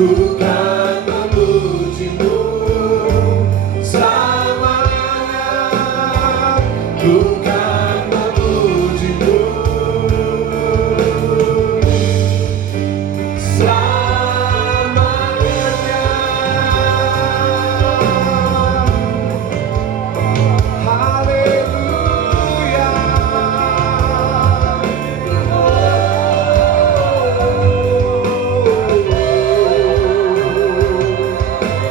Bukan memujimu selamanya, bukan memujimu selamanya. Haleluya.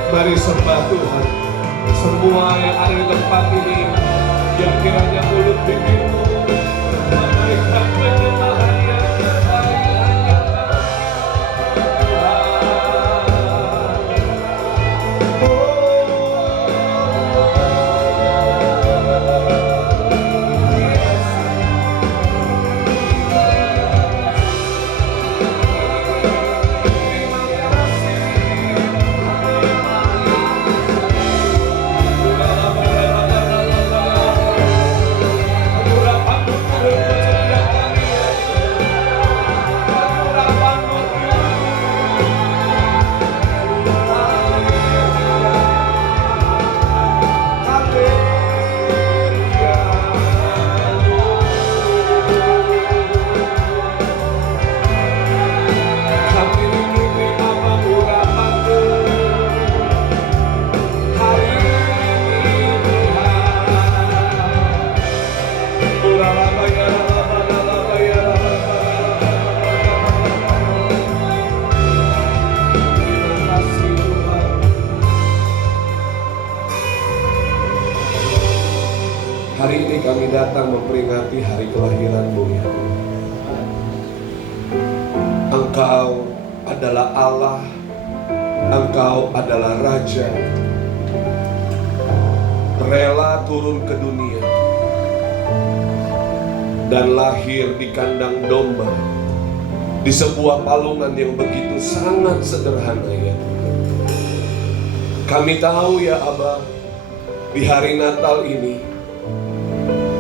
Mari sembah Tuhan. Semua yang ada di tempat ini, yang kiranya mulut bibirmu memberikan penyembahan yang terbaik hanya hari ini kami datang memperingati hari kelahiran-Mu ya Tuhan. Engkau adalah Allah, Engkau adalah Raja, rela turun ke dunia dan lahir di kandang domba, di sebuah palungan yang begitu sangat sederhana ya Tuhan. Kami tahu ya Aba, di hari Natal ini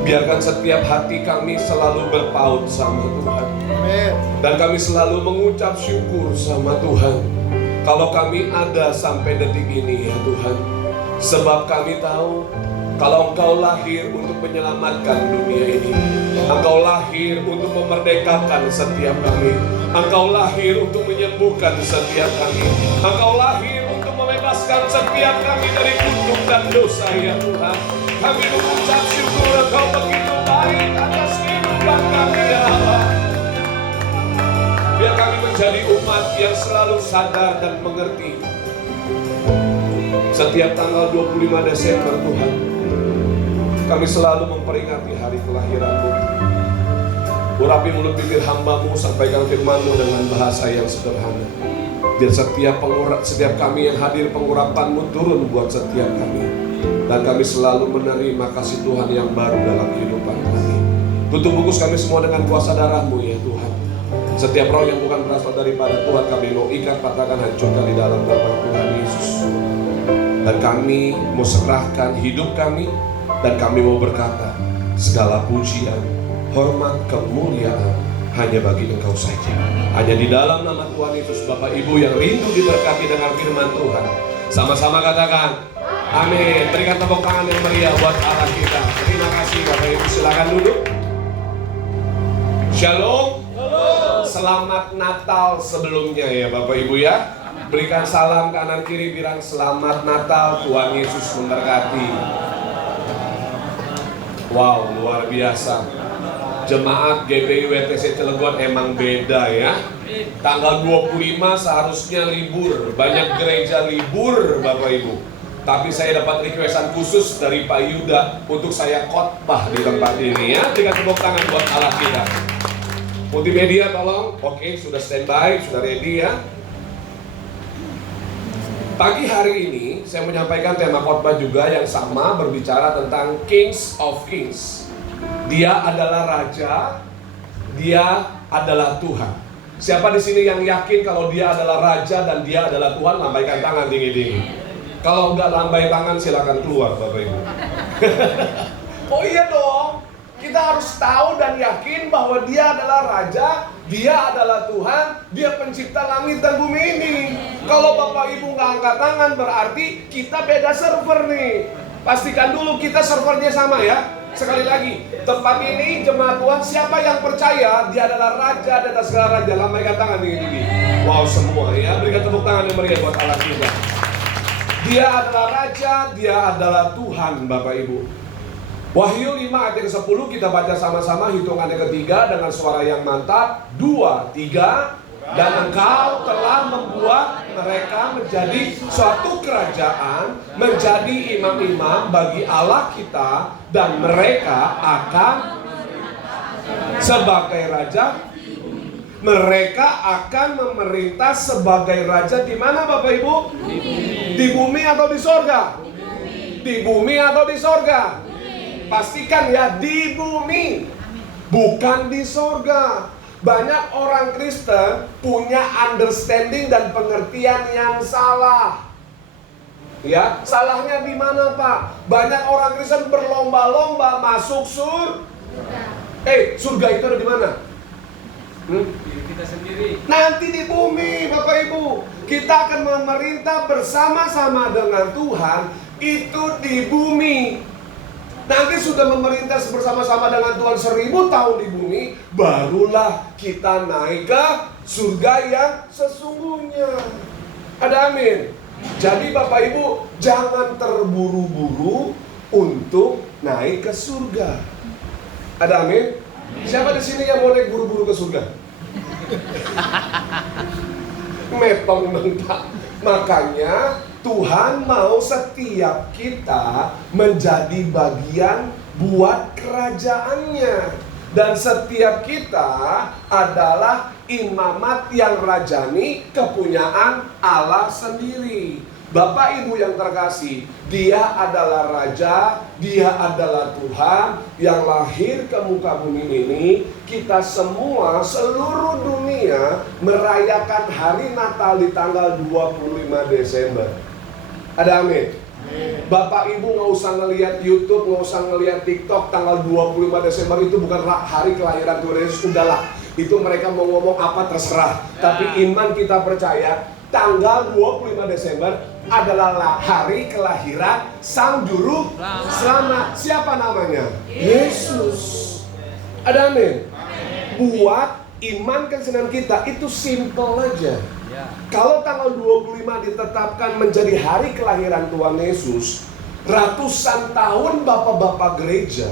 biarkan setiap hati kami selalu berpaut sama Tuhan. Amin. Dan kami selalu mengucap syukur sama Tuhan kalau kami ada sampai detik ini ya Tuhan. Sebab kami tahu kalau Engkau lahir untuk menyelamatkan dunia ini, Engkau lahir untuk memerdekakan setiap kami, Engkau lahir untuk menyembuhkan setiap kami, Engkau lahir untuk membebaskan setiap kami dari kutuk dan dosa ya Tuhan. Kami mengucap syukur Engkau begitu baik atas kehidupan kami ya Allah. Biar kami menjadi umat yang selalu sadar dan mengerti. Setiap tanggal 25 Desember Tuhan, kami selalu memperingati hari kelahiran-Mu. Urapi mulut bibir hamba-Mu, sampaikan firman-Mu dengan bahasa yang sederhana. Biar setiap kami yang hadir pengurapan-Mu turun buat setiap kami. Dan kami selalu menerima kasih Tuhan yang baru dalam kehidupan kami. Tutup bungkus kami semua dengan kuasa darah-Mu ya Tuhan. Setiap roh yang bukan berasal daripada Tuhan kami mau ikat, patahkan, hancurkan di dalam nama Tuhan Yesus. Dan kami mau serahkan hidup kami, dan kami mau berkata, segala pujian, hormat, kemuliaan hanya bagi Engkau saja. Hanya di dalam nama Tuhan Yesus. Bapak Ibu yang rindu diberkati dengan firman Tuhan, sama-sama katakan amin. Berikan tepuk tangan yang meriah buat Allah kita. Terima kasih Bapak Ibu, silakan duduk. Shalom. Selamat Natal sebelumnya ya Bapak Ibu ya. Berikan salam kanan kiri, bilang selamat Natal, Tuhan Yesus memberkati. Wow, luar biasa. Jemaat GPI WTC Cilegon emang beda ya. Tanggal 25 seharusnya libur, banyak gereja libur Bapak Ibu. Tapi saya dapat requestan khusus dari Pak Yuda untuk saya khotbah di tempat ini ya. Berikan tepuk tangan buat Allah kita. Multimedia tolong, oke, sudah standby, sudah ready ya. Pagi hari ini saya menyampaikan tema khotbah juga yang sama, berbicara tentang Kings of Kings. Dia adalah Raja, Dia adalah Tuhan. Siapa di sini yang yakin kalau Dia adalah Raja dan Dia adalah Tuhan? Lambaikan tangan tinggi-tinggi. Kalau enggak lambai tangan silakan keluar Bapak Ibu. Oh iya dong, kita harus tahu dan yakin bahwa Dia adalah Raja, Dia adalah Tuhan, Dia pencipta langit dan bumi ini. Kalau Bapak Ibu nggak angkat tangan, berarti kita beda server nih. Pastikan dulu kita servernya sama ya. Sekali lagi, tempat ini jemaat Tuhan, siapa yang percaya Dia adalah Raja di atas segala raja? Lambaikan tangan tinggi-tinggi. Wow, semua ya, berikan tepuk tangan yang meriah buat Allah kita. Dia adalah Raja, Dia adalah Tuhan, Bapak Ibu. Wahyu 5 ayat ke-10 kita baca sama-sama, hitungan yang ketiga dengan suara yang mantap. 2, 3. Dan Engkau telah membuat mereka menjadi suatu kerajaan, menjadi imam-imam bagi Allah kita, dan mereka akan sebagai raja. Mereka akan memerintah sebagai raja di mana, Bapak Ibu? Di bumi atau di sorga? Di bumi atau di sorga? Pastikan ya, di bumi, bukan di sorga. Banyak orang Kristen punya understanding dan pengertian yang salah. Ya, salahnya di mana, Pak? Banyak orang Kristen berlomba-lomba masuk surga. Surga itu ada di mana? Diri kita sendiri. Nanti di bumi, Bapak Ibu. Kita akan memerintah bersama-sama dengan Tuhan itu di bumi. Nanti sudah memerintah bersama-sama dengan Tuhan 1000 tahun di bumi, barulah kita naik ke surga yang sesungguhnya. Ada amin. Jadi Bapak Ibu, jangan terburu-buru untuk naik ke surga. Ada amin. Siapa di sini yang mau naik buru-buru ke surga? Metong mentak. Makanya Tuhan mau setiap kita menjadi bagian buat kerajaannya. Dan setiap kita adalah imamat yang rajani kepunyaan Allah sendiri. Bapak Ibu yang terkasih, Dia adalah Raja, Dia adalah Tuhan yang lahir ke muka bumi ini. Kita semua, seluruh dunia merayakan hari Natal di tanggal 25 Desember. Ada amin? Bapak Ibu nggak usah ngelihat YouTube, nggak usah ngelihat TikTok. Tanggal 25 Desember itu bukan hari kelahiran Tuhan Yesus. Udahlah, itu mereka mau ngomong apa terserah. Tapi iman kita percaya tanggal 25 Desember adalah hari kelahiran Sang Juru Selamat. Siapa namanya? Yesus. Ada amin? Buat iman kesenangan kita itu simple aja. Kalau tanggal 25 ditetapkan menjadi hari kelahiran Tuhan Yesus, ratusan tahun bapak-bapak gereja,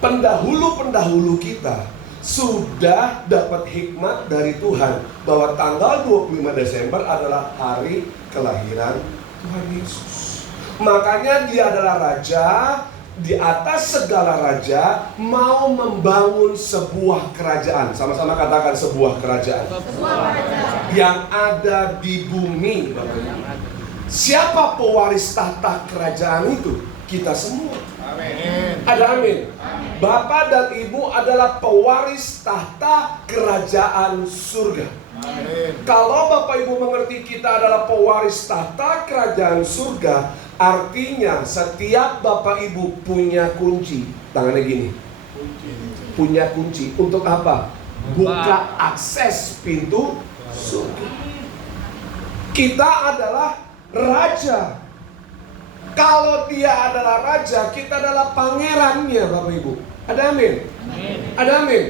pendahulu-pendahulu kita sudah dapat hikmat dari Tuhan bahwa tanggal 25 Desember adalah hari kelahiran Tuhan Yesus. Makanya Dia adalah Raja, di atas segala raja, mau membangun sebuah kerajaan. Sama-sama katakan sebuah kerajaan. Yang ada di bumi. Siapa pewaris tahta kerajaan itu? Kita semua. Amin. Ada amin. Bapak dan Ibu adalah pewaris tahta kerajaan surga. Amin. Kalau Bapak Ibu mengerti kita adalah pewaris tahta kerajaan surga, artinya setiap Bapak Ibu punya kunci. Tangannya gini. Punya kunci. Untuk apa? Buka akses pintu surga. Kita adalah raja. Kalau Dia adalah raja, kita adalah pangerannya, Bapak Ibu. Ada amin? Ada amin?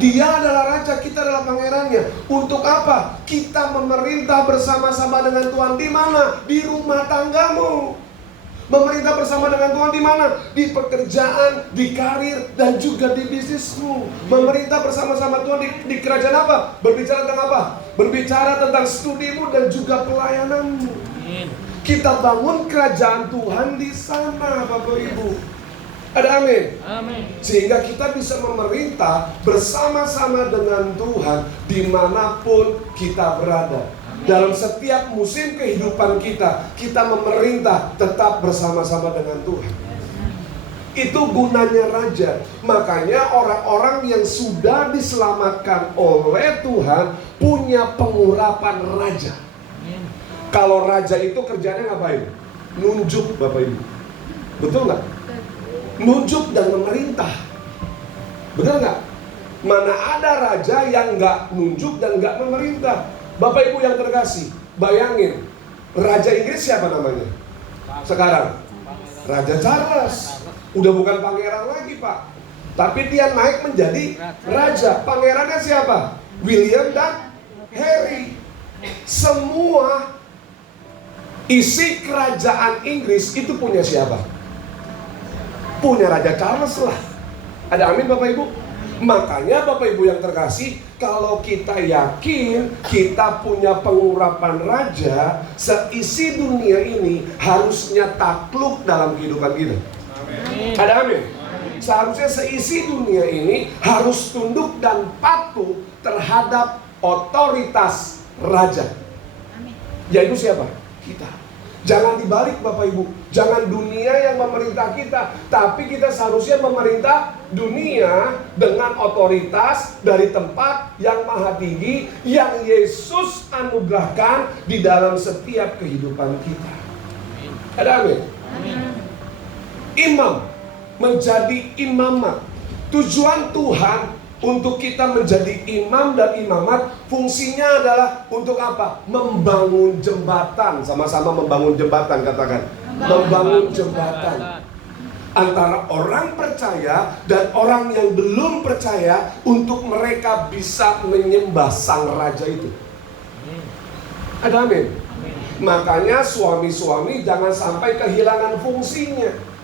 Dia adalah raja, kita adalah pangerannya. Untuk apa? Kita memerintah bersama-sama dengan Tuhan. Di mana? Di rumah tanggamu. Memerintah bersama dengan Tuhan di mana? Di pekerjaan, di karir, dan juga di bisnismu. Memerintah bersama-sama Tuhan di kerajaan apa? Berbicara tentang apa? Berbicara tentang studimu dan juga pelayananmu. Kita bangun kerajaan Tuhan di sana, Bapak Ibu. Ada amin? Amin. Sehingga kita bisa memerintah bersama-sama dengan Tuhan dimanapun kita berada. Dalam setiap musim kehidupan kita, kita memerintah tetap bersama-sama dengan Tuhan. Itu gunanya raja. Makanya orang-orang yang sudah diselamatkan oleh Tuhan punya pengurapan raja. Kalau raja itu kerjanya ngapain? Nunjuk, Bapak Ibu. Betul nggak? Nunjuk dan memerintah. Betul nggak? Mana ada raja yang nggak nunjuk dan nggak memerintah. Bapak Ibu yang terkasih, bayangin, Raja Inggris siapa namanya? Sekarang Raja Charles. Udah bukan pangeran lagi, Pak. Tapi dia naik menjadi raja. Pangerannya siapa? William dan Harry. Semua isi kerajaan Inggris itu punya siapa? Punya Raja Charles lah. Ada amin Bapak Ibu? Makanya Bapak Ibu yang terkasih, kalau kita yakin kita punya pengurapan raja, seisi dunia ini harusnya takluk dalam kehidupan kita. Amin. Ada amin? Seharusnya seisi dunia ini harus tunduk dan patuh terhadap otoritas raja. Yaitu siapa? Kita. Jangan dibalik Bapak Ibu. Jangan dunia yang memerintah kita, tapi kita seharusnya memerintah dunia dengan otoritas dari tempat yang maha tinggi yang Yesus anugerahkan di dalam setiap kehidupan kita. Ada amin? Imam menjadi imamat. Tujuan Tuhan untuk kita menjadi imam dan imamat, fungsinya adalah untuk apa? Membangun jembatan. Sama-sama membangun jembatan, katakan. Membangun jembatan antara orang percaya dan orang yang belum percaya, untuk mereka bisa menyembah sang raja itu. Ada amin? Makanya suami-suami jangan sampai kehilangan fungsinya.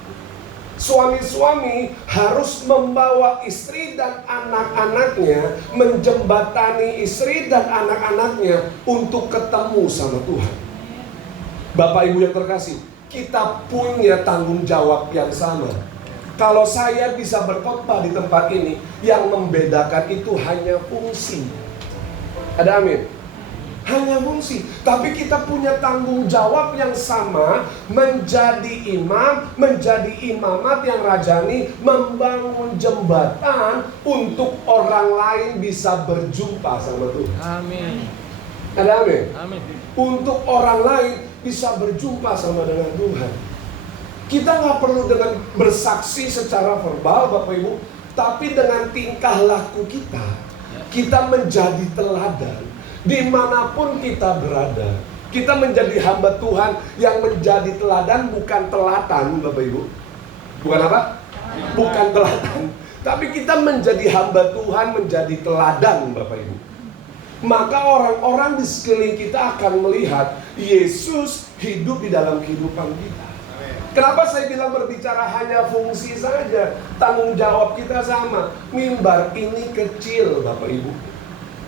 Suami-suami harus membawa istri dan anak-anaknya, menjembatani istri dan anak-anaknya untuk ketemu sama Tuhan. Bapak Ibu yang terkasih, kita punya tanggung jawab yang sama. Kalau saya bisa berkhotbah di tempat ini, yang membedakan itu hanya fungsi. Ada amin? Hanya fungsi, tapi kita punya tanggung jawab yang sama, menjadi imam, menjadi imamat yang rajani, membangun jembatan untuk orang lain bisa berjumpa sama Tuhan. Amin. Ada amin? Amin. Untuk orang lain bisa berjumpa sama dengan Tuhan. Kita nggak perlu dengan bersaksi secara verbal Bapak Ibu, tapi dengan tingkah laku kita menjadi teladan. Dimanapun kita berada, kita menjadi hamba Tuhan yang menjadi teladan, bukan telatan Bapak Ibu. Bukan apa? Bukan telatan, tapi kita menjadi hamba Tuhan, menjadi teladan Bapak Ibu. Maka orang-orang di sekeliling kita akan melihat Yesus hidup di dalam kehidupan kita. Kenapa saya bilang berbicara hanya fungsi saja? Tanggung jawab kita sama. Mimbar ini kecil Bapak Ibu.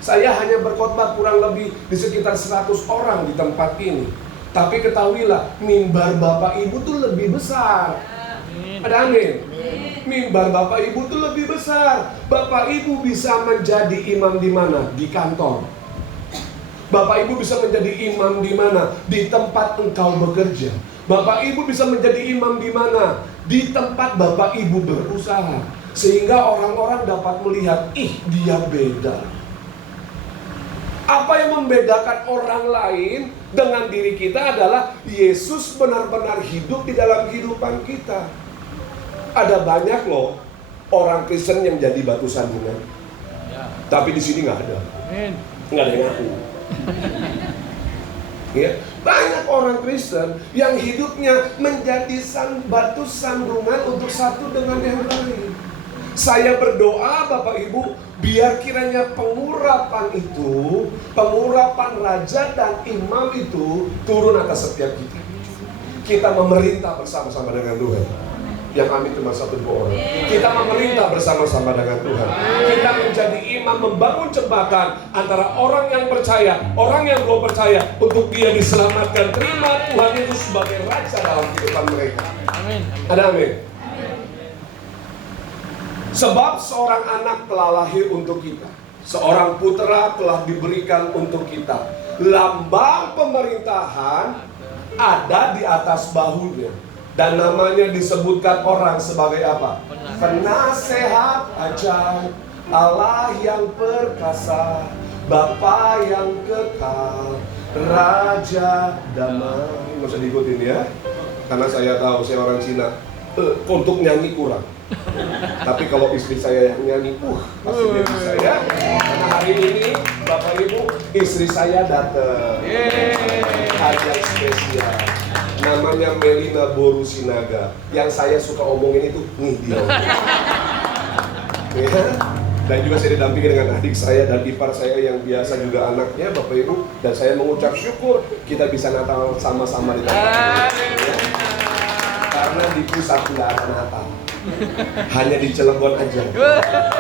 Saya hanya berkhotbah kurang lebih di sekitar 100 orang di tempat ini. Tapi ketahuilah, mimbar Bapak Ibu tuh lebih besar. Ada amin? Mimbar Bapak Ibu tuh lebih besar. Bapak Ibu bisa menjadi imam di mana? Di kantor. Bapak Ibu bisa menjadi imam di mana? Di tempat engkau bekerja. Bapak Ibu bisa menjadi imam di mana? Di tempat Bapak Ibu berusaha. Sehingga orang-orang dapat melihat, ih dia beda. Apa yang membedakan orang lain dengan diri kita adalah Yesus benar-benar hidup di dalam kehidupan kita. Ada banyak loh orang Kristen yang jadi batu sandungan, tapi di sini nggak ada. Nggak ada yang ngaku. Ya, banyak orang Kristen yang hidupnya menjadi batu sandungan untuk satu dengan yang lain. Saya berdoa Bapak Ibu, biar kiranya pengurapan itu, pengurapan raja dan imam itu turun atas setiap kita. Kita memerintah bersama-sama dengan Tuhan. Yang amin cuma 1-2 orang. Kita memerintah bersama-sama dengan Tuhan. Kita menjadi imam, membangun jembatan antara orang yang percaya, orang yang belum percaya, untuk dia diselamatkan. Terima Tuhan Yesus sebagai raja dalam kehidupan mereka. Amin. Ada amin? Sebab seorang anak telah lahir untuk kita, seorang putra telah diberikan untuk kita. Lambang pemerintahan ada di atas bahunya, dan namanya disebutkan orang sebagai apa? Penasehat ajaib, Allah yang perkasa, Bapa yang kekal, Raja damai. Nggak usah diikutin ya, karena saya tahu saya orang Cina. untuk nyanyi kurang. Tapi kalau istri saya yang nyanyi, pasti dia bisa ya. Karena hari ini Bapak Ibu, istri saya datang. Hadiah spesial. Namanya Melina Borusinaga. Yang saya suka omongin itu nih dia. Ya. Dan juga saya didampingi dengan adik saya dan ipar saya yang biasa juga anaknya Bapak Ibu. Dan saya mengucap syukur kita bisa Natal sama-sama di tempat ini. Ya. Karena di pusat tidak ada Natal. Hanya di Cilegon aja.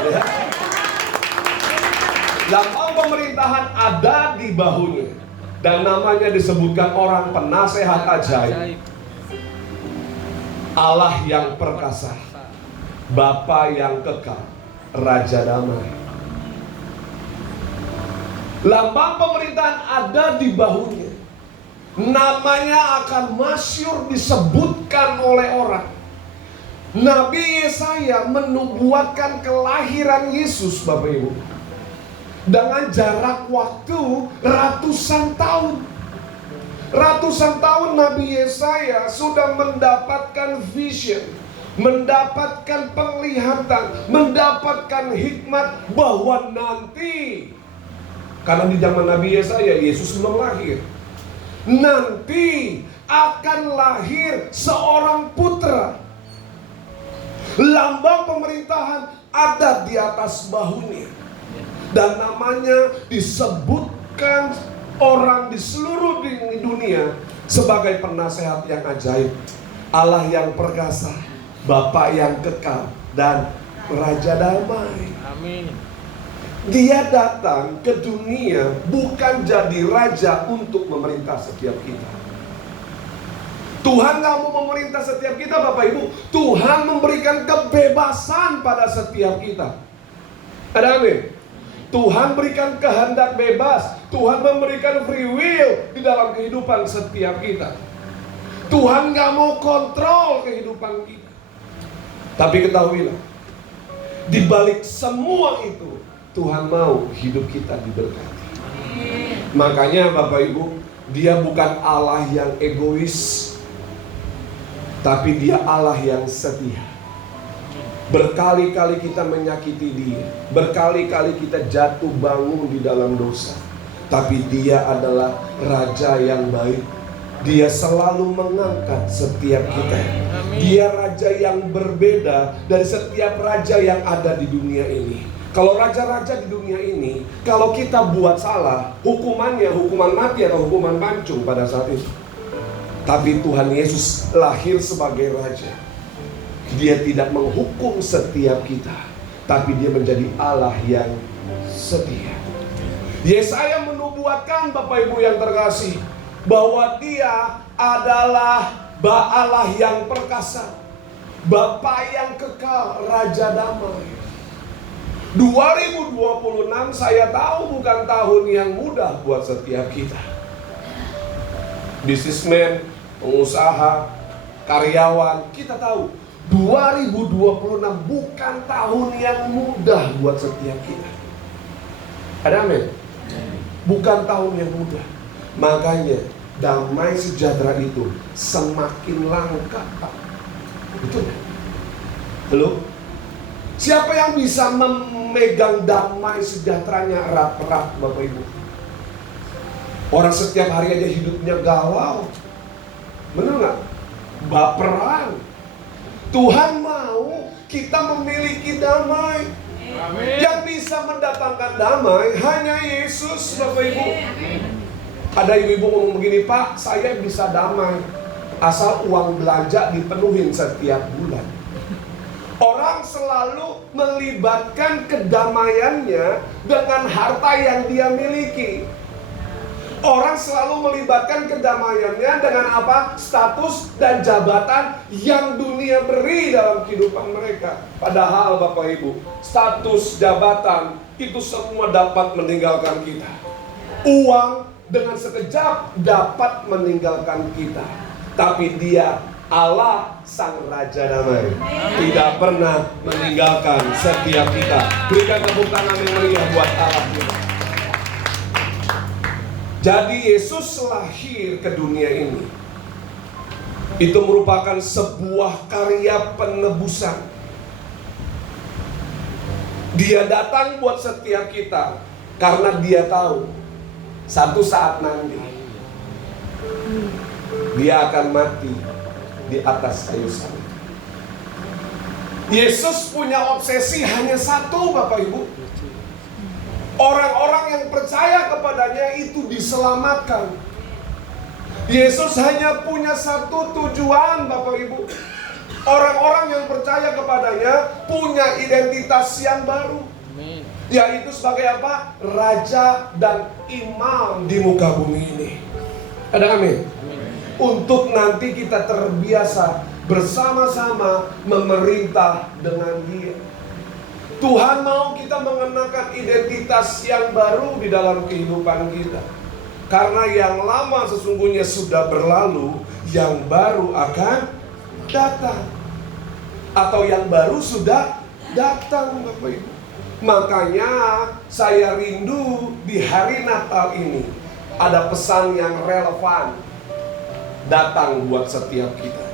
Ya. Lambang pemerintahan ada di bahunya. Dan namanya disebutkan orang penasehat ajaib. Allah yang perkasa, Bapa yang kekal, Raja damai. Lambang pemerintahan ada di bahunya. Namanya akan masyhur disebutkan oleh orang. Nabi Yesaya menubuatkan kelahiran Yesus, Bapak Ibu, dengan jarak waktu ratusan tahun. Ratusan tahun Nabi Yesaya sudah mendapatkan vision, mendapatkan penglihatan, mendapatkan hikmat bahwa nanti, karena di zaman Nabi Yesaya Yesus belum lahir, nanti akan lahir seorang putra. Lambang pemerintahan ada di atas bahunya. Dan namanya disebutkan orang di seluruh dunia sebagai penasehat yang ajaib, Allah yang perkasa, Bapa yang kekal, dan Raja damai. Amin. Dia datang ke dunia bukan jadi raja untuk memerintah setiap kita. Tuhan gak mau memerintah setiap kita, Bapak Ibu. Tuhan memberikan kebebasan pada setiap kita. Ada amin? Tuhan berikan kehendak bebas. Tuhan memberikan free will di dalam kehidupan setiap kita. Tuhan gak mau kontrol kehidupan kita. Tapi ketahuilah, di balik semua itu, Tuhan mau hidup kita diberkati. Makanya Bapak Ibu, Dia bukan Allah yang egois, tapi Dia Allah yang setia. Berkali-kali kita menyakiti Dia, berkali-kali kita jatuh bangun di dalam dosa, tapi Dia adalah Raja yang baik. Dia selalu mengangkat setiap kita. Dia Raja yang berbeda dari setiap raja yang ada di dunia ini. Kalau raja-raja di dunia ini, kalau kita buat salah, hukumannya hukuman mati atau hukuman pancung pada saat itu. Tapi Tuhan Yesus lahir sebagai Raja. Dia tidak menghukum setiap kita, tapi Dia menjadi Allah yang setia. Yesaya menubuatkan, Bapak Ibu yang terkasih, bahwa Dia adalah Allah yang perkasa, Bapa yang kekal, Raja damai. 2026 saya tahu bukan tahun yang mudah buat setiap kita. Businessman, pengusaha, karyawan, kita tahu 2026 bukan tahun yang mudah buat setiap kita. Ada amin? Bukan tahun yang mudah. Makanya damai sejahtera itu semakin langka, Pak. Betul? Halo? Siapa yang bisa memegang damai sejahteranya erat-erat, Bapak Ibu? Orang setiap hari aja hidupnya galau. Benar nggak? Baperan. Tuhan mau kita memiliki damai. Amin. Yang bisa mendatangkan damai hanya Yesus, Bapak Ibu. Ada ibu-ibu ngomong begini, Pak, saya bisa damai asal uang belanja dipenuhin setiap bulan. Orang selalu melibatkan kedamaiannya dengan harta yang dia miliki. Orang selalu melibatkan kedamaiannya dengan apa? Status dan jabatan yang dunia beri dalam kehidupan mereka. Padahal Bapak Ibu, status jabatan itu semua dapat meninggalkan kita. Uang dengan sekejap dapat meninggalkan kita. Tapi Dia, Allah Sang Raja Damai, tidak pernah meninggalkan setiap kita. Berikan tepuk tangan yang meriah buat Allah kita. Jadi Yesus lahir ke dunia ini Itu merupakan sebuah karya penebusan. Dia datang buat setiap kita karena dia tahu satu saat nanti dia akan mati di atas kayu salib. Yesus punya obsesi hanya satu, Bapak Ibu. Orang-orang yang percaya kepadanya itu diselamatkan. Yesus hanya punya satu tujuan, Bapak Ibu. Orang-orang yang percaya kepadanya punya identitas yang baru, yaitu sebagai apa? Raja dan imam di muka bumi ini. Ada amin? Untuk nanti kita terbiasa bersama-sama memerintah dengan Dia. Tuhan mau kita mengenakan identitas yang baru di dalam kehidupan kita. Karena yang lama sesungguhnya sudah berlalu, yang baru akan datang. Atau yang baru sudah datang, Bapak Ibu. Makanya saya rindu di hari Natal ini ada pesan yang relevan datang buat setiap kita.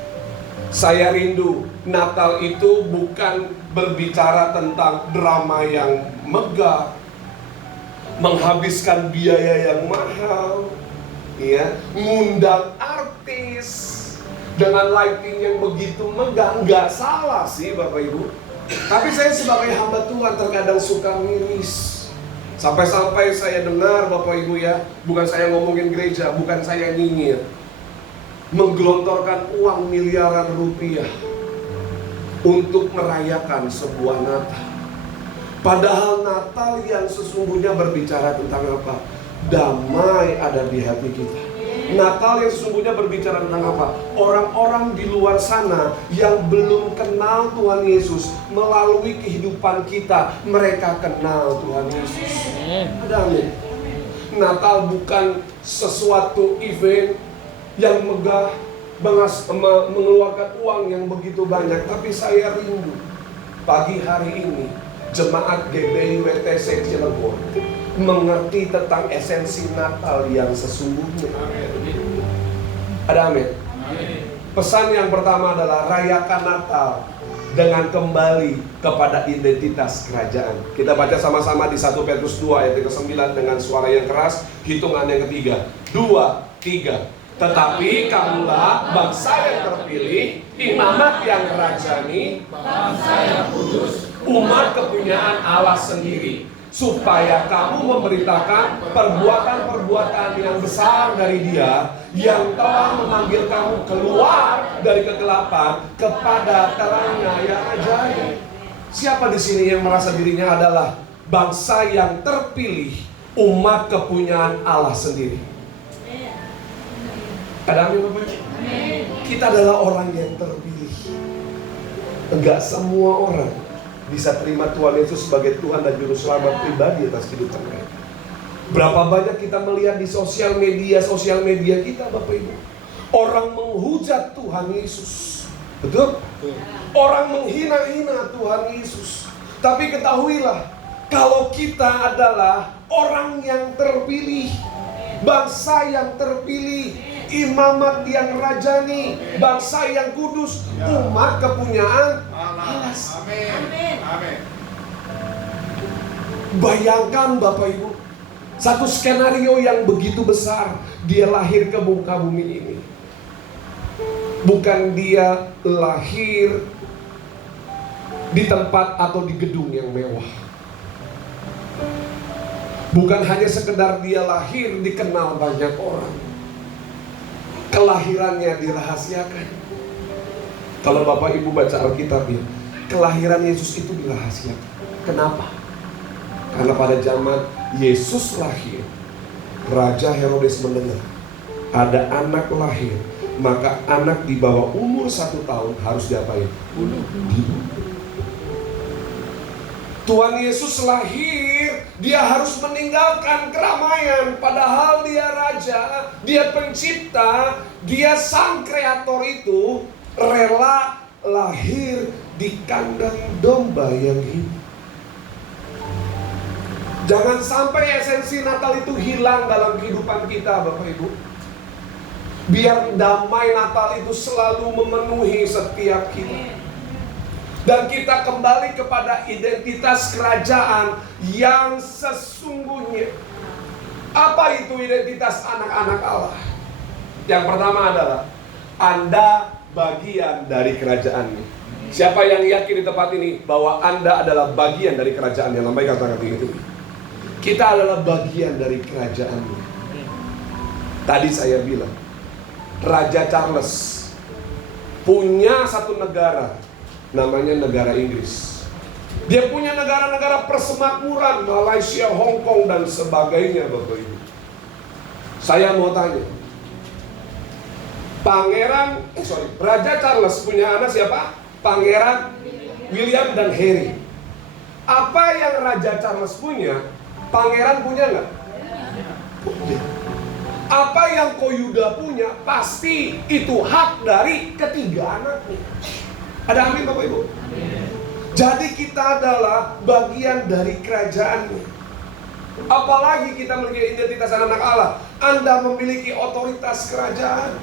Saya rindu Natal itu bukan berbicara tentang drama yang megah, menghabiskan biaya yang mahal, ya, ngundang artis dengan lighting yang begitu megah. Nggak salah sih, Bapak Ibu. Tapi saya sebagai hamba Tuhan terkadang suka miris. Sampai-sampai saya dengar, Bapak Ibu ya, bukan saya ngomongin gereja, bukan saya nyinyir, menggelontorkan uang miliaran rupiah untuk merayakan sebuah Natal. Padahal Natal yang sesungguhnya berbicara tentang apa? Damai ada di hati kita. Natal yang sesungguhnya berbicara tentang apa? Orang-orang di luar sana yang belum kenal Tuhan Yesus, melalui kehidupan kita, mereka kenal Tuhan Yesus. Amin. Natal bukan sesuatu event yang megah, mengeluarkan uang yang begitu banyak. Tapi saya rindu pagi hari ini jemaat GBI WTC Cilegon mengerti tentang esensi Natal yang sesungguhnya. Ada amin? Pesan yang pertama adalah rayakan Natal dengan kembali kepada identitas kerajaan. Kita baca sama-sama di 1 Petrus 2 ayat ke-9 dengan suara yang keras. Hitungan yang ketiga, 2, 3. Tetapi kamulah bangsa yang terpilih, imamat yang rajani, bangsa yang kudus, umat kepunyaan Allah sendiri, supaya kamu memberitakan perbuatan-perbuatan yang besar dari Dia yang telah memanggil kamu keluar dari kegelapan kepada terangnya yang ajaib. Siapa di sini yang merasa dirinya adalah bangsa yang terpilih, umat kepunyaan Allah sendiri? Ada amin, Bapak? Kita adalah orang yang terpilih. Enggak semua orang bisa terima Tuhan Yesus sebagai Tuhan dan Juru Selamat pribadi atas kehidupan mereka. Berapa banyak kita melihat di sosial media kita, Bapak Ibu, orang menghujat Tuhan Yesus. Betul? Orang menghina-hina Tuhan Yesus. Tapi ketahuilah, kalau kita adalah orang yang terpilih, bangsa yang terpilih, imamat yang rajani, bangsa yang kudus, umat kepunyaan Allah. Amin. Bayangkan Bapak Ibu, satu skenario yang begitu besar. Dia lahir ke muka bumi ini. Bukan dia lahir di tempat atau di gedung yang mewah. Bukan hanya sekedar dia lahir dikenal banyak orang. Kelahirannya dirahasiakan. Kalau Bapak Ibu baca Alkitab ya, kelahiran Yesus itu dirahasiakan. Kenapa? Karena pada zaman Yesus lahir, Raja Herodes mendengar ada anak lahir, maka anak di bawah umur 1 tahun harus diapain? Dibunuh. Tuhan Yesus lahir, dia harus meninggalkan keramaian. Padahal dia raja, dia pencipta, dia sang kreator itu rela lahir di kandang domba yang hidup. Jangan sampai esensi Natal itu hilang dalam kehidupan kita, Bapak Ibu. Biar damai Natal itu selalu memenuhi setiap kita. Dan kita kembali kepada identitas kerajaan yang sesungguhnya. Apa itu identitas anak-anak Allah? Yang pertama adalah Anda bagian dari kerajaan-Nya. Siapa yang yakin di tempat ini bahwa Anda adalah bagian dari kerajaan-Nya? Lambaikan tangan itu. Kita adalah bagian dari kerajaan-Nya. Tadi saya bilang, Raja Charles punya satu negara, namanya negara Inggris. Dia punya negara-negara persemakmuran, Malaysia, Hong Kong, dan sebagainya, Bapak Ibu. Saya mau tanya, Raja Charles punya anak siapa? Pangeran William dan Harry. Apa yang Raja Charles punya, Pangeran punya nggak? Punya. Apa yang Koyuda punya, pasti itu hak dari ketiga anaknya. Ada amin Bapak Ibu? Jadi kita adalah bagian dari kerajaan-Nya. Apalagi kita memiliki identitas anak Allah. Anda memiliki otoritas kerajaan.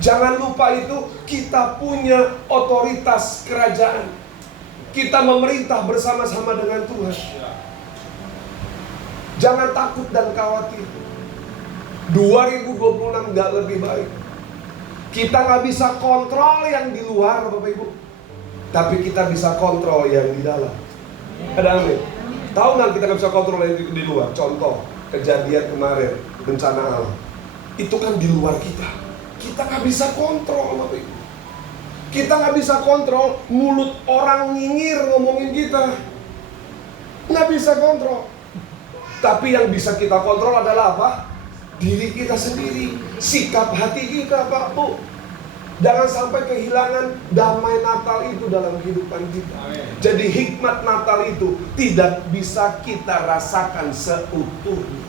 Jangan lupa itu, kita punya otoritas kerajaan. Kita memerintah bersama-sama dengan Tuhan. Jangan takut dan khawatir. 2026 gak lebih baik. Kita gak bisa kontrol yang di luar, Bapak Ibu, tapi kita bisa kontrol yang di dalam. Ada amin? Tahu nggak kita gak bisa kontrol yang di luar? Contoh, kejadian kemarin, bencana alam. Itu kan di luar kita. Kita gak bisa kontrol, Bapak Ibu. Kita gak bisa kontrol mulut orang nyinyir ngomongin kita. Gak bisa kontrol. Tapi yang bisa kita kontrol adalah apa? Diri kita sendiri, sikap hati kita, Pak Bu. Jangan sampai kehilangan damai Natal itu dalam kehidupan kita. Jadi hikmat Natal itu tidak bisa kita rasakan seutuhnya.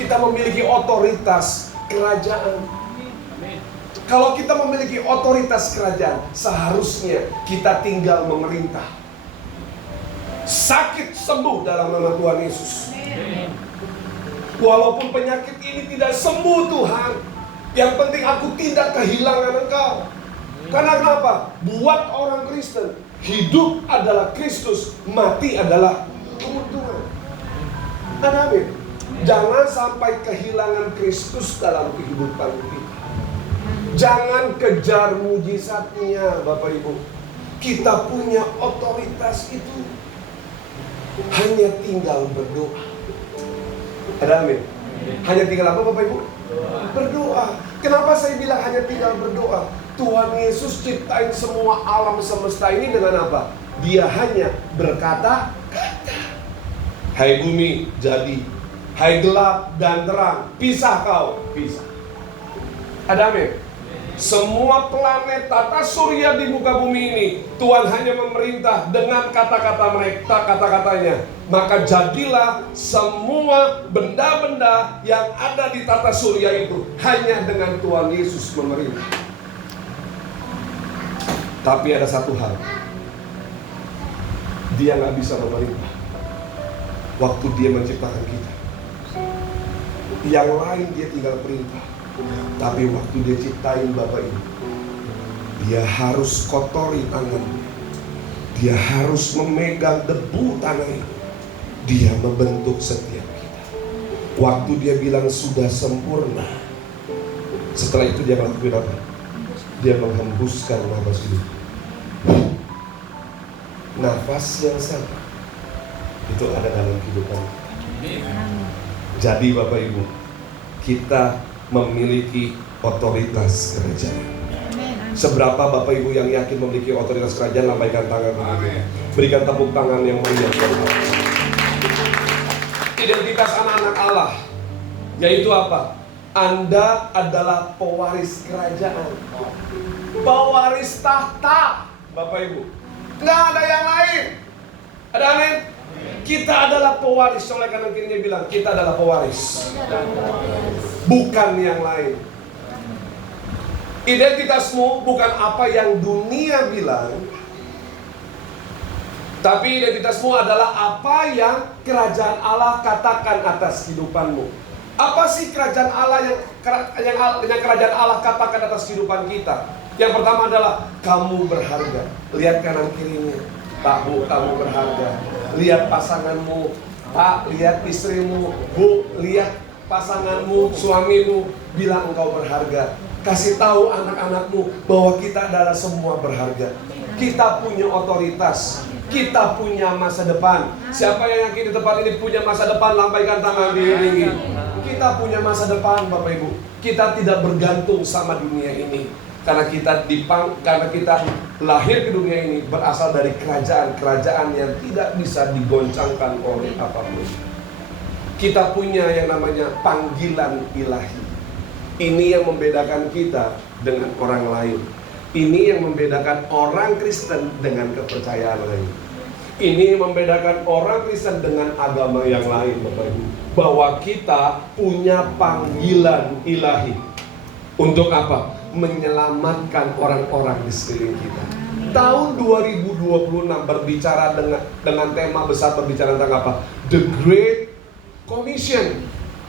Kita memiliki otoritas kerajaan. Kalau kita memiliki otoritas kerajaan, seharusnya kita tinggal memerintah. Sakit sembuh dalam nama Tuhan Yesus. Walaupun penyakit ini tidak sembuh Tuhan, yang penting aku tidak kehilangan Engkau. Karena kenapa? Buat orang Kristen, hidup adalah Kristus, mati adalah keuntungan. Amin. Jangan sampai kehilangan Kristus dalam kehidupan kita. Jangan kejar mujizatnya, Bapak Ibu. Kita punya otoritas itu. Hanya tinggal berdoa. Ada amin? Hanya tinggal apa Bapak Ibu? Berdoa. Kenapa saya bilang hanya tinggal berdoa? Tuhan Yesus ciptain semua alam semesta ini dengan apa? Dia hanya berkata-kata. Hai bumi jadi, hai gelap dan terang, pisah kau, pisah. Ada amin? Semua planet tata surya di muka bumi ini, Tuhan hanya memerintah dengan kata-kata mereka, kata-katanya. Maka jadilah semua benda-benda yang ada di tata surya itu hanya dengan Tuhan Yesus memerintah. Tapi ada satu hal, Dia nggak bisa memerintah waktu Dia menciptakan kita. Yang lain Dia tinggal perintah. Tapi waktu Dia ciptain Bapak Ibu, Dia harus kotori tangannya. Dia harus memegang debu tanah itu. Dia membentuk setiap kita. Waktu Dia bilang sudah sempurna, setelah itu Dia melakukan apa? Dia menghembuskan nafas hidup. Nafas yang sama itu ada dalam kehidupan kita. Jadi Bapak Ibu, kita memiliki otoritas kerajaan. Seberapa Bapak Ibu yang yakin memiliki otoritas kerajaan, lambaikan tangan. Berikan tepuk tangan yang meriah. Identitas anak-anak Allah yaitu apa? Anda adalah pewaris kerajaan, pewaris tahta, Bapak Ibu. Nggak ada yang lain. Ada amin? Kita adalah pewaris. Oleh kanan kirinya bilang, kita adalah pewaris, bukan yang lain. Identitasmu bukan apa yang dunia bilang, tapi identitasmu adalah apa yang kerajaan Allah katakan atas kehidupanmu. Apa sih kerajaan Allah yang kerajaan Allah katakan atas kehidupan kita? Yang pertama adalah kamu berharga. Lihat kanan kirinya. Pak, Bu, kamu berharga. Lihat pasanganmu. Pak, lihat istrimu. Bu, lihat pasanganmu, suamimu. Bilang engkau berharga. Kasih tahu anak-anakmu bahwa kita adalah semua berharga. Kita punya otoritas. Kita punya masa depan. Siapa yang yakin di tempat ini punya masa depan? Lambaikan tangan diiringi. Kita punya masa depan, Bapak Ibu. Kita tidak bergantung sama dunia ini. Karena kita lahir ke dunia ini berasal dari kerajaan yang tidak bisa digoncangkan oleh apapun. Kita punya yang namanya panggilan ilahi. Ini yang membedakan kita dengan orang lain. Ini yang membedakan orang Kristen dengan kepercayaan lain. Ini yang membedakan orang Kristen dengan agama yang lain, Bapak Ibu. Bahwa kita punya panggilan ilahi. Untuk apa? Menyelamatkan orang-orang di sekeliling kita. Tahun 2026 berbicara dengan tema besar, berbicara tentang apa? The Great Commission.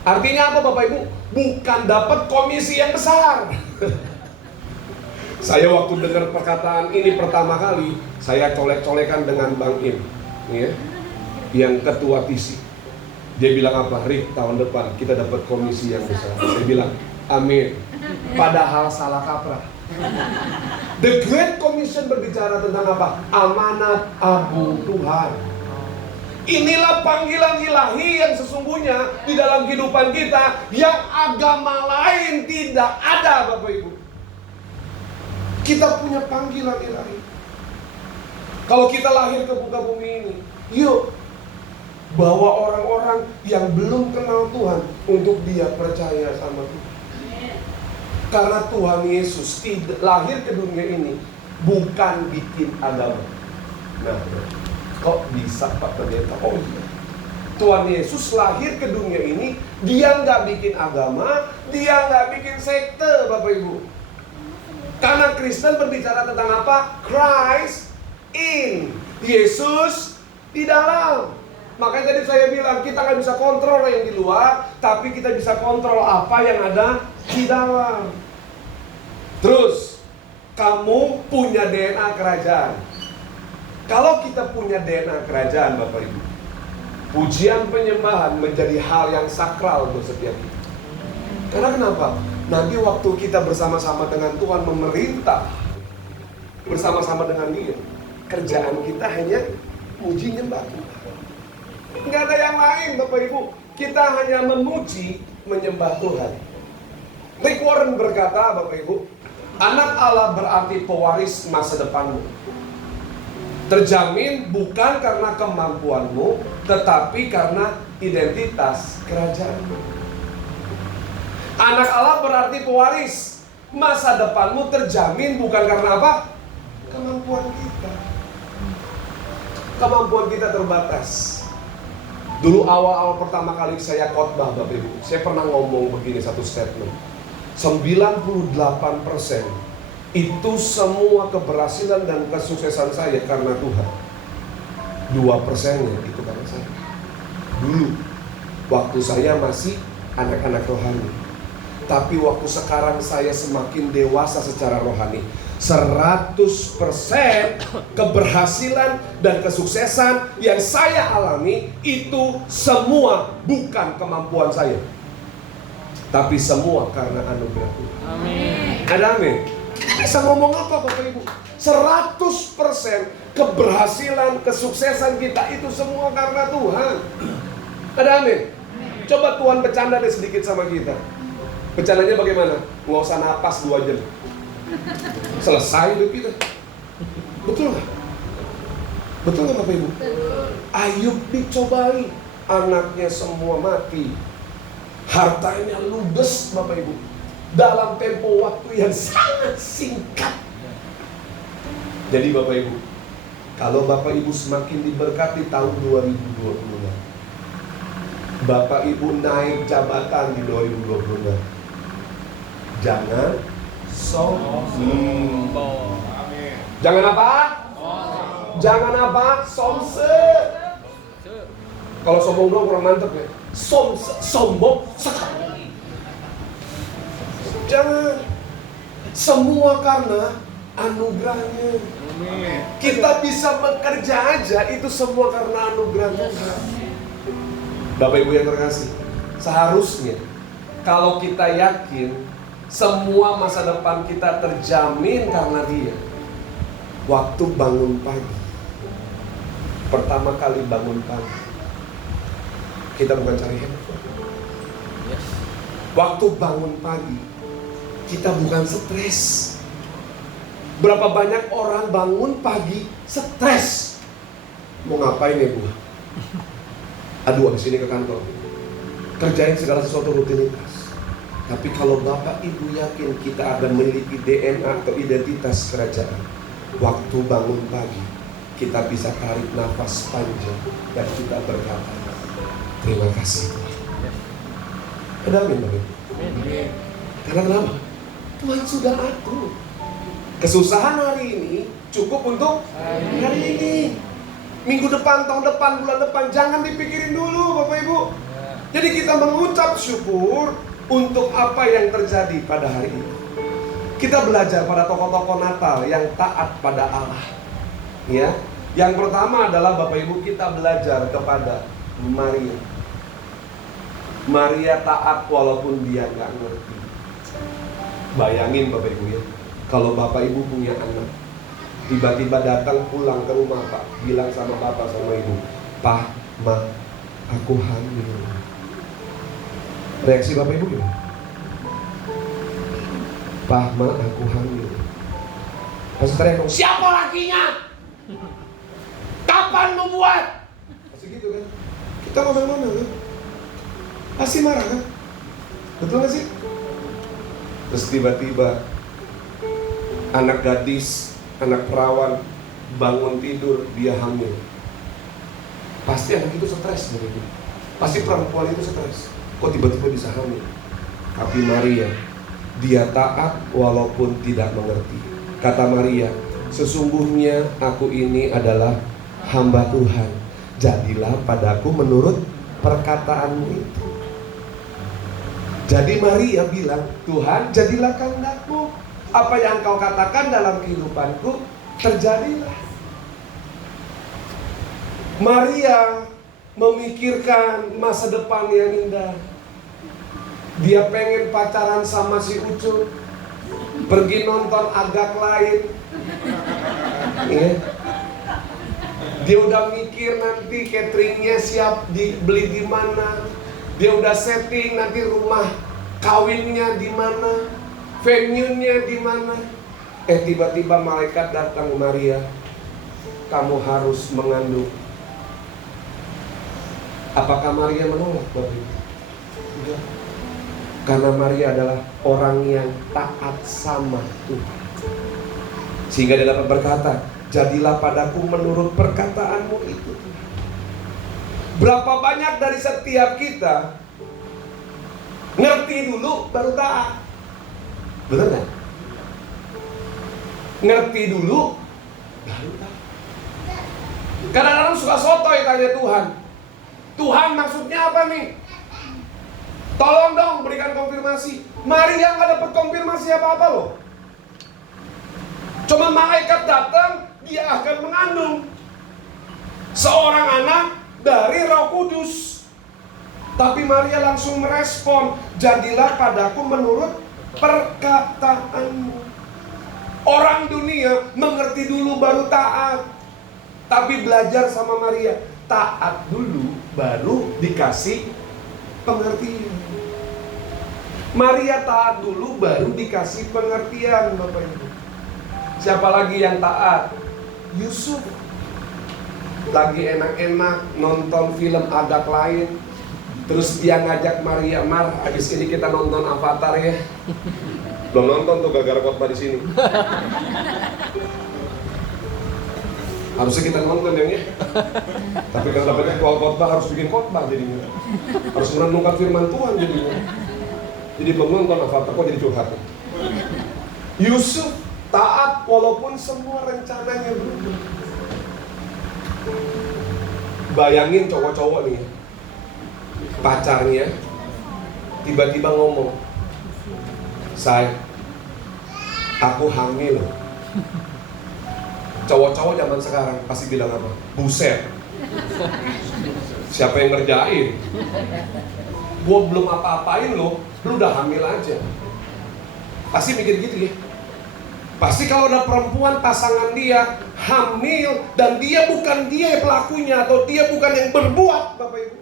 Artinya apa, Bapak Ibu? Bukan dapat komisi yang besar. Saya waktu dengar perkataan ini pertama kali, saya colek-colekan dengan Bang Im, ya, yang ketua TC. Dia bilang apa? Rik, tahun depan kita dapat komisi yang besar. Saya bilang, amin. Padahal salah kaprah. The Great Commission berbicara tentang apa? Amanat abu Tuhan. Inilah panggilan ilahi yang sesungguhnya di dalam kehidupan kita, yang agama lain tidak ada, Bapak Ibu. Kita punya panggilan ilahi. Kalau kita lahir ke muka bumi ini, yuk bawa orang-orang yang belum kenal Tuhan untuk dia percaya sama Tuhan. Karena Tuhan Yesus lahir ke dunia ini bukan bikin agama. Nah, kok bisa Pak Pendeta? Oh iya, Tuhan Yesus lahir ke dunia ini, dia nggak bikin agama, dia nggak bikin sekte, Bapak Ibu. Karena Kristen berbicara tentang apa? Christ in, Yesus di dalam. Makanya tadi saya bilang, kita nggak bisa kontrol yang di luar, tapi kita bisa kontrol apa yang ada di dalam. Terus, kamu punya DNA kerajaan. Kalau kita punya DNA kerajaan, Bapak Ibu, pujian penyembahan menjadi hal yang sakral untuk setiap kita. Karena kenapa? Nanti waktu kita bersama-sama dengan Tuhan memerintah, bersama-sama dengan Dia, kerjaan kita hanya puji nyembah. Nggak ada yang lain, Bapak Ibu. Kita hanya memuji, menyembah Tuhan. Rick Warren berkata, Bapak Ibu, anak Allah berarti pewaris masa depanmu. Terjamin bukan karena kemampuanmu, tetapi karena identitas kerajaanmu. Anak Allah berarti pewaris. Masa depanmu terjamin bukan karena apa? Kemampuan kita. Kemampuan kita terbatas. Dulu awal-awal pertama kali saya khotbah, Bapak Ibu, saya pernah ngomong begini, satu statement. 98% itu semua keberhasilan dan kesuksesan saya karena Tuhan. 2%-nya itu karena saya. Dulu, waktu saya masih anak-anak rohani. Tapi waktu sekarang saya semakin dewasa secara rohani, 100% keberhasilan dan kesuksesan yang saya alami itu semua bukan kemampuan saya, tapi semua karena anugerah Tuhan. Amin. Ada amin? Bisa ngomong apa Bapak Ibu? 100% keberhasilan, kesuksesan kita itu semua karena Tuhan. Ada amin? Coba Tuhan bercanda deh sedikit sama kita. Bercandanya bagaimana? Nggak usah napas 2 jam, selesai hidup kita. Betul nggak? Betul nggak Bapak Ibu? Ayub dicobai, anaknya semua mati, hartanya ludes Bapak Ibu, dalam tempo waktu yang sangat singkat. Jadi Bapak Ibu, kalau Bapak Ibu semakin diberkati tahun 2026, Bapak Ibu naik jabatan di 2026, jangan sombong. Jangan apa? Jangan apa? Somse. Kalau sombong dong kurang mantep ya. Sombong sekali. Jangan. Semua karena anugerahnya. Kita bisa bekerja aja, itu semua karena anugerah Tuhan. Bapak Ibu yang terkasih, seharusnya kalau kita yakin semua masa depan kita terjamin karena Dia, waktu bangun pagi, pertama kali bangun pagi, kita bukan cari handphone. Waktu bangun pagi, kita bukan stres. Berapa banyak orang bangun pagi stres. Mau ngapain ya gua? Aduh, habis ini ke kantor. Kerjain segala sesuatu rutinitas. Tapi kalau Bapak Ibu yakin kita ada memiliki DNA atau identitas kerajaan, waktu bangun pagi, kita bisa tarik nafas panjang dan kita berkata, terima kasih Tuhan. Ada amin Bapak Ibu? Karena kenapa? Tuhan sudah atur. Kesusahan hari ini cukup untuk hari ini. Minggu depan, tahun depan, bulan depan, jangan dipikirin dulu Bapak Ibu. Jadi kita mengucap syukur untuk apa yang terjadi pada hari ini. Kita belajar pada tokoh-tokoh Natal yang taat pada Allah. Ya, yang pertama adalah Bapak Ibu, kita belajar kepada Maria. Maria taat walaupun dia nggak ngerti. Bayangin Bapak Ibu ya, kalau Bapak Ibu punya anak, tiba-tiba datang pulang ke rumah Pak, bilang sama Bapak sama Ibu, Pak, Ma, aku hamil. Reaksi Bapak Ibu gimana? Pak, Ma, aku hamil. Pasti teriak dong, siapa lakinya? Kapan mau buat? Pasti gitu kan? Kita ngomong-ngomong kan? Pasti marah kan? Betul gak sih? Terus tiba-tiba anak gadis, anak perawan bangun tidur, dia hamil. Pasti anak itu stres begitu. Pasti perempuan itu stres. Kok tiba-tiba bisa hamil? Tapi Maria, dia taat walaupun tidak mengerti. Kata Maria, sesungguhnya aku ini adalah hamba Tuhan. Jadilah padaku menurut perkataanmu itu. Jadi Maria bilang, Tuhan jadilah kehendakmu. Apa yang kau katakan dalam kehidupanku, terjadilah. Maria memikirkan masa depan yang indah. Dia pengen pacaran sama si Ucup, pergi nonton agak lain. Ya. Dia udah mikir nanti cateringnya siap dibeli di mana. Dia udah setting nanti rumah kawinnya di mana, venue-nya di mana. Tiba-tiba malaikat datang, Maria, kamu harus mengandung. Apakah Maria menolak Bapak Ibu? Enggak. Karena Maria adalah orang yang taat sama Tuhan. Sehingga dia dapat berkata, jadilah padaku menurut perkataanmu itu. Berapa banyak dari setiap kita ngerti dulu baru taat? Betul kan? Ngerti dulu baru taat. Kadang-kadang suka sotoy tanya Tuhan. Tuhan maksudnya apa nih? Tolong dong berikan konfirmasi. Maria nggak dapat konfirmasi apa-apa loh. Cuma malaikat datang, dia akan mengandung seorang anak dari Roh Kudus. Tapi Maria langsung merespon, jadilah padaku menurut perkataanmu. Orang dunia mengerti dulu baru taat. Tapi belajar sama Maria, taat dulu baru dikasih pengertian. Maria taat dulu baru dikasih pengertian, Bapak Ibu. Siapa lagi yang taat? Yusuf. Lagi enak-enak nonton film agak lain, terus dia ngajak Maria, Mar, habis ini kita nonton Avatar ya. Belum nonton tuh gara-gara khotbah di sini. Harusnya kita nonton ya. Tapi kalau dapetnya khotbah harus bikin khotbah jadinya. Harus merenungkan firman Tuhan jadinya. Jadi belum nonton Avatar kok jadi curhat. Yusuf taat walaupun semua rencananya berubah. Bayangin cowok-cowok nih, pacarnya tiba-tiba ngomong, Say, aku hamil. Cowok-cowok zaman sekarang pasti bilang apa? Buset, siapa yang ngerjain? Gua belum apa-apain lo, lu udah hamil aja. Pasti mikir gitu ya. Pasti kalau ada perempuan pasangan dia hamil dan dia bukan dia pelakunya atau dia bukan yang berbuat, Bapak Ibu,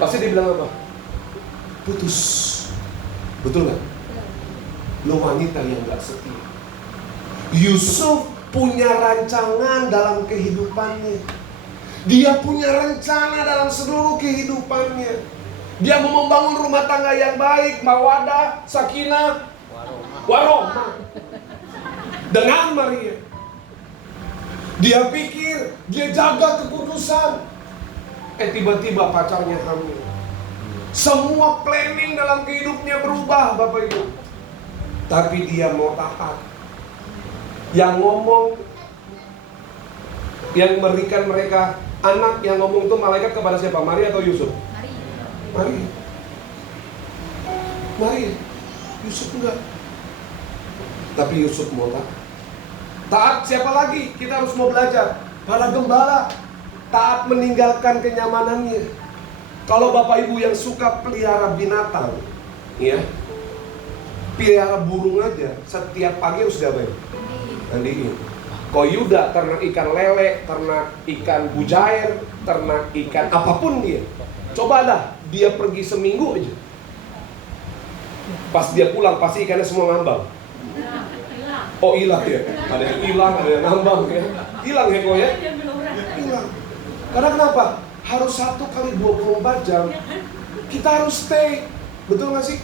pasti dia bilang apa? Putus. Betul nggak? Lo wanita yang nggak setia. Yusuf punya rancangan dalam kehidupannya. Dia punya rencana dalam seluruh kehidupannya. Dia mau membangun rumah tangga yang baik, mawadah, sakinah, warohmah dengan Maria. Dia pikir dia jaga kekudusan. Tiba-tiba pacarnya hamil. Semua planning dalam hidupnya berubah, Bapak Ibu. Tapi dia mau taat. Yang ngomong, yang memberikan mereka anak, yang ngomong itu malaikat kepada siapa? Maria atau Yusuf? Maria. Maria. Yusuf enggak. Tapi Yusuf mau taat. Taat siapa lagi? Kita harus mau belajar. Para gembala taat meninggalkan kenyamanannya. Kalau Bapak Ibu yang suka pelihara binatang, ya, pelihara burung aja, setiap pagi harus diapain? Mandiin. Kok Yuda ternak ikan lele, ternak ikan bujair, ternak ikan apapun dia. Coba dah, dia pergi seminggu aja. Pas dia pulang pasti ikannya semua ngambang. Oh hilang ya, ada yang hilang, ada yang ngambang ya. Hilang ya kok ya? Hilang. Karena kenapa? Harus 1 kali 24 jam. Kita harus stay. Betul gak sih?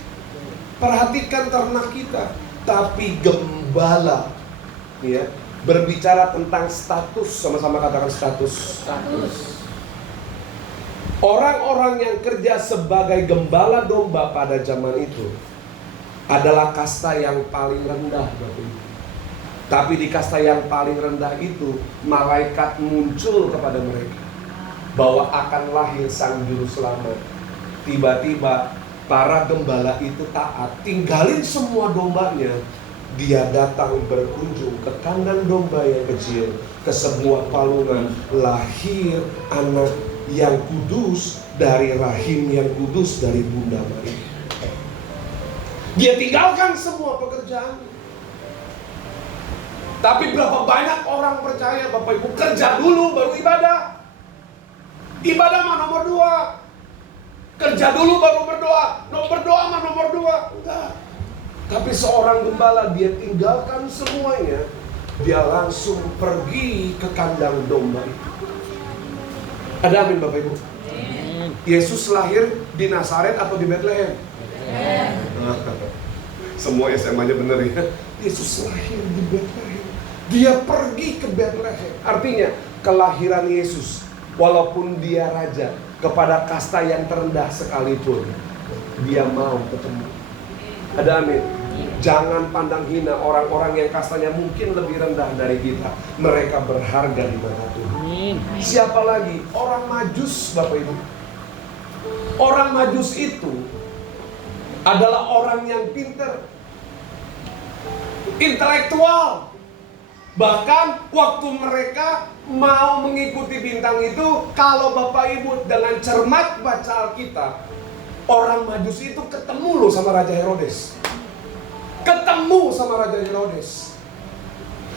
Perhatikan ternak kita. Tapi gembala, ya, berbicara tentang status. Sama-sama katakan status. Orang-orang yang kerja sebagai gembala domba pada zaman itu adalah kasta yang paling rendah, Bapak Ibu. Tapi di kasta yang paling rendah itu, malaikat muncul kepada mereka bahwa akan lahir sang juru selamat. Tiba-tiba para gembala itu taat, tinggalin semua dombanya. Dia datang berkunjung ke kandang domba yang kecil, ke sebuah palungan. Lahir anak yang kudus dari rahim yang kudus dari Bunda Maria. Dia tinggalkan semua pekerjaan. Tapi berapa banyak orang percaya, Bapak Ibu, kerja dulu baru ibadah. Ibadah mah nomor 2. Kerja dulu baru berdoa. Berdoa mah nomor 2. Enggak. Tapi seorang gembala, dia tinggalkan semuanya. Dia langsung pergi ke kandang domba itu. Ada amin, Bapak Ibu? Yesus lahir di Nazaret atau di Bethlehem? Semua SMA-nya bener ya. Yesus lahir di Bethlehem. Dia pergi ke Bethlehem. Artinya kelahiran Yesus, walaupun dia raja, kepada kasta yang terendah sekalipun, dia mau ketemu. Ada amin? Jangan pandang hina orang-orang yang kastanya mungkin lebih rendah dari kita. Mereka berharga di mata Tuhan. Siapa lagi? Orang Majus, Bapak Ibu. Orang Majus itu adalah orang yang pintar, intelektual. Bahkan waktu mereka mau mengikuti bintang itu, kalau Bapak Ibu dengan cermat baca Alkitab, orang Majus itu ketemu loh sama Raja Herodes. Ketemu sama Raja Herodes.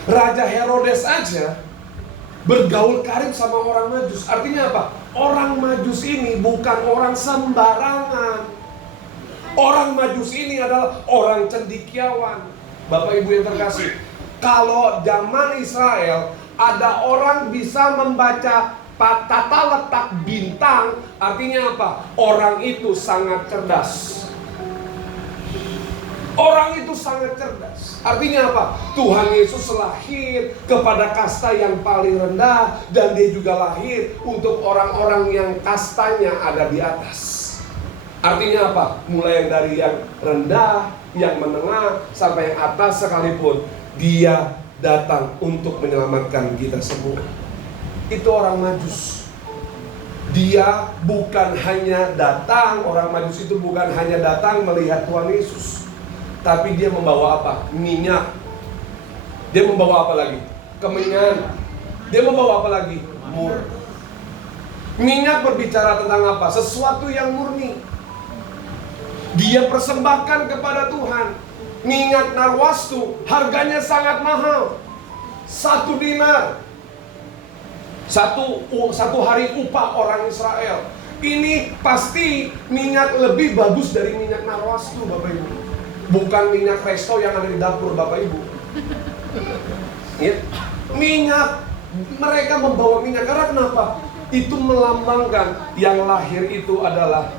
Raja Herodes aja bergaul karib sama orang Majus. Artinya apa? Orang Majus ini bukan orang sembarangan. Orang Majus ini adalah orang cendekiawan. Bapak Ibu yang terkasih, kalau zaman Israel ada orang bisa membaca tata letak bintang, artinya apa? Orang itu sangat cerdas. Orang itu sangat cerdas. Artinya apa? Tuhan Yesus lahir kepada kasta yang paling rendah, dan dia juga lahir untuk orang-orang yang kastanya ada di atas. Artinya apa? Mulai dari yang rendah, yang menengah, sampai yang atas sekalipun, dia datang untuk menyelamatkan kita semua. Itu orang Majus. Dia bukan hanya datang, orang Majus itu bukan hanya datang melihat Tuhan Yesus. tapi dia membawa apa? Minyak. Dia membawa apa lagi? Kemenyan. Dia membawa apa lagi? Mur. Minyak berbicara tentang apa? Sesuatu yang murni. Dia persembahkan kepada Tuhan. Minyak narwastu harganya sangat mahal. 1 dinar. Satu hari upah orang Israel. Ini pasti minyak lebih bagus dari minyak narwastu, Bapak Ibu. Bukan minyak resto yang ada di dapur, Bapak Ibu. Ya. Minyak. Mereka membawa minyak. Karena kenapa? Itu melambangkan yang lahir itu adalah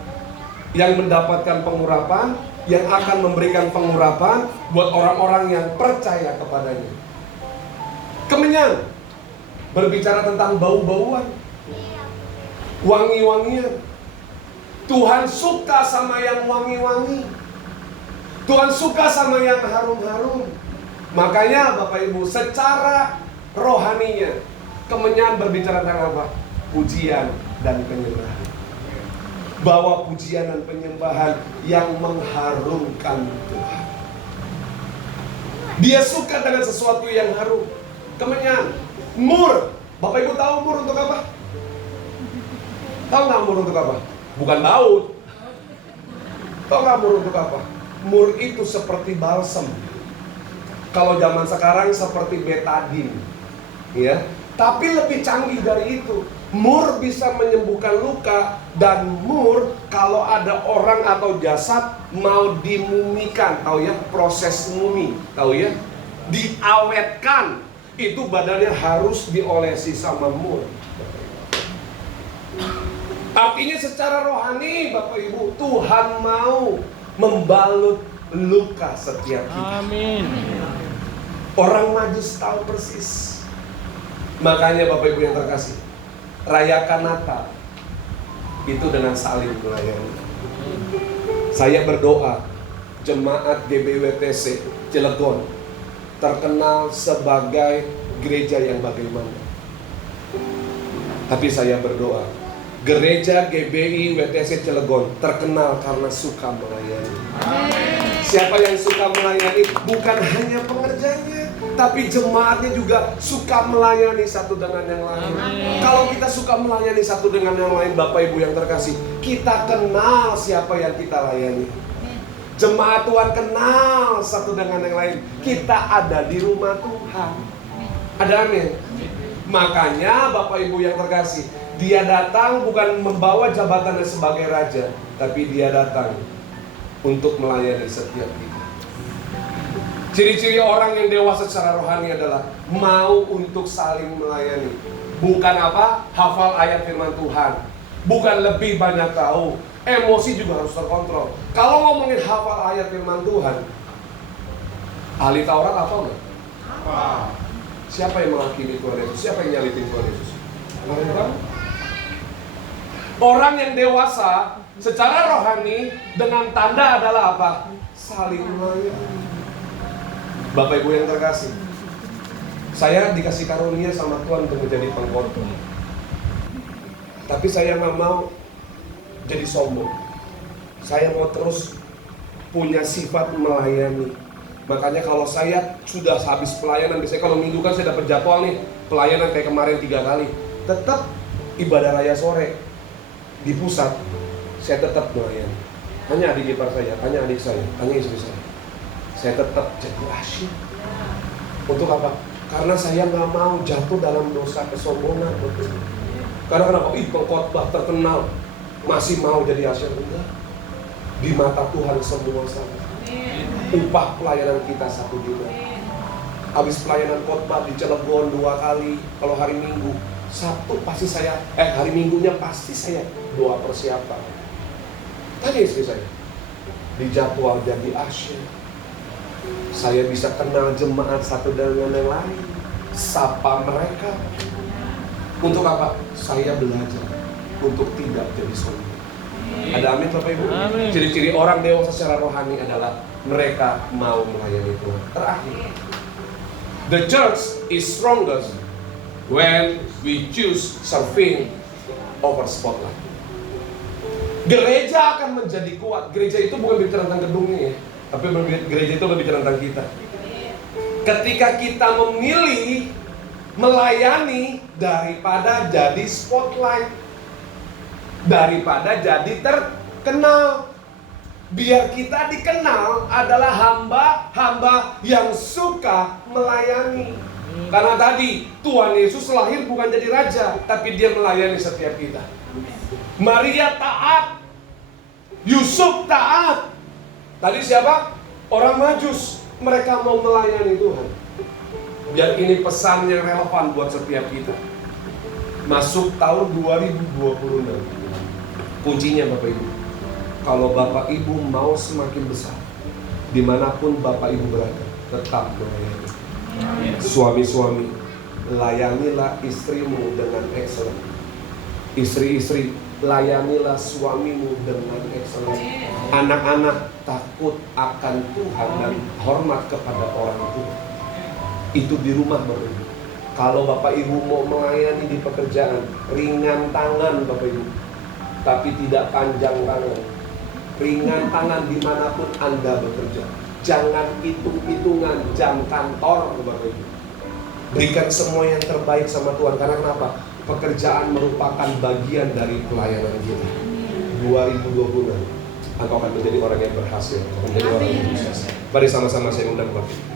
yang mendapatkan pengurapan, yang akan memberikan pengurapan buat orang-orang yang percaya kepadanya. Kemenyan berbicara tentang bau-bauan, wangi-wangian. Tuhan suka sama yang wangi-wangi. Tuhan suka sama yang harum-harum. Makanya Bapak Ibu, secara rohaninya, kemenyan berbicara tentang apa? Pujian dan penyembahan. Bawa pujian dan penyembahan yang mengharumkan Tuhan. Dia suka dengan sesuatu yang harum. Kemenyan. Mur. Bapak Ibu tahu mur untuk apa? Tahu nggak mur untuk apa? Bukan baut. Tahu nggak mur untuk apa? Mur itu seperti balsam. Kalau zaman sekarang seperti betadine, ya. Tapi lebih canggih dari itu. Mur bisa menyembuhkan luka, dan mur kalau ada orang atau jasad mau dimumikan, tahu ya, proses mumi, tahu ya, diawetkan, itu badannya harus diolesi sama mur. Artinya secara rohani, Bapak Ibu, Tuhan mau membalut luka setiap kita. Amin. Orang Majus tahu persis. Makanya Bapak Ibu yang terkasih, rayakan Natal itu dengan saling melayani. Saya berdoa jemaat GBWTC Cilegon terkenal sebagai gereja yang bagaimana. Tapi saya berdoa gereja GBI WTC Cilegon terkenal karena suka melayani. Siapa yang suka melayani bukan hanya pengerjanya, tapi jemaatnya juga suka melayani satu dengan yang lain. Kalau kita suka melayani satu dengan yang lain, Bapak Ibu yang terkasih, kita kenal siapa yang kita layani. Jemaat Tuhan kenal satu dengan yang lain. Kita ada di rumah Tuhan. Ada amin. Makanya Bapak Ibu yang terkasih, dia datang bukan membawa jabatannya sebagai raja, tapi dia datang untuk melayani setiap kita. Ciri-ciri orang yang dewasa secara rohani adalah mau untuk saling melayani. Bukan apa? Hafal ayat firman Tuhan. Bukan lebih banyak tahu. Emosi juga harus terkontrol. Kalau ngomongin hafal ayat firman Tuhan, ahli Taurat apa enggak? Apa? Siapa yang menghakimi Tuhan Yesus? Siapa yang nyalitin Tuhan Yesus? Orang yang dewasa secara rohani dengan tanda adalah apa? Saling melayani. Bapak Ibu yang terkasih, saya dikasih karunia sama Tuhan untuk menjadi pengkhotbah. Tapi saya nggak mau jadi sombong. Saya mau terus punya sifat melayani. Makanya kalau saya sudah habis pelayanan, biasanya kalau minggu kan saya dapat jadwal nih pelayanan kayak kemarin 3 kali. Tetap ibadah raya sore di pusat, saya tetap melayani. Hanya adik ipar saya, hanya adik saya, hanya istri saya. Saya tetap jadi asyik. Untuk apa? Karena saya nggak mau jatuh dalam dosa kesombongan. Betul. Karena kenapa? Pengkhotbah terkenal masih mau jadi asyik. Enggak. Di mata Tuhan semua sama. Upah pelayanan kita 1 dinar. Habis pelayanan khotbah di Cilegon 2 kali. Kalau hari Minggu, Sabtu pasti saya, hari Minggunya pasti saya doa persiapan. Tanya istri saya, di jadwal jadi asyik. Saya bisa kenal jemaat satu dengan yang lain, sapa mereka. Untuk apa? Saya belajar untuk tidak jadi sombong. Ada amin Bapak Ibu? Amin. Ciri-ciri orang dewasa secara rohani adalah mereka mau melayani Tuhan. Terakhir, the church is strongest when we choose serving over spotlight. Gereja akan menjadi kuat. Gereja itu bukan bicara tentang gedungnya ya. Tapi gereja itu berbicara tentang kita. Ketika kita memilih melayani daripada jadi spotlight, daripada jadi terkenal, biar kita dikenal adalah hamba-hamba yang suka melayani. Karena tadi Tuhan Yesus lahir bukan jadi raja, tapi dia melayani setiap kita. Maria taat, Yusuf taat. Tadi siapa? Orang Majus. Mereka mau melayani Tuhan. Biar ini pesan yang relevan buat setiap kita. Masuk tahun 2026. Kuncinya Bapak Ibu, kalau Bapak Ibu mau semakin besar, dimanapun Bapak Ibu berada, tetap melayani. Suami-suami, layanilah istrimu dengan excellent. Istri-istri, layanilah suamimu dengan excellent. Anak-anak, takut akan Tuhan dan hormat kepada orang tua. Itu di rumah Bapak Ibu. Kalau Bapak Ibu mau melayani di pekerjaan, ringan tangan Bapak Ibu, tapi tidak panjang tangan. Ringan tangan dimanapun Anda bekerja. Jangan hitung-hitungan jam kantor Bapak Ibu. Berikan semua yang terbaik sama Tuhan. Karena kenapa? Pekerjaan merupakan bagian dari pelayanan kita. 2026 Engkau akan menjadi orang yang berhasil, menjadi orang yang sukses. Mari sama-sama saya undang Bapak.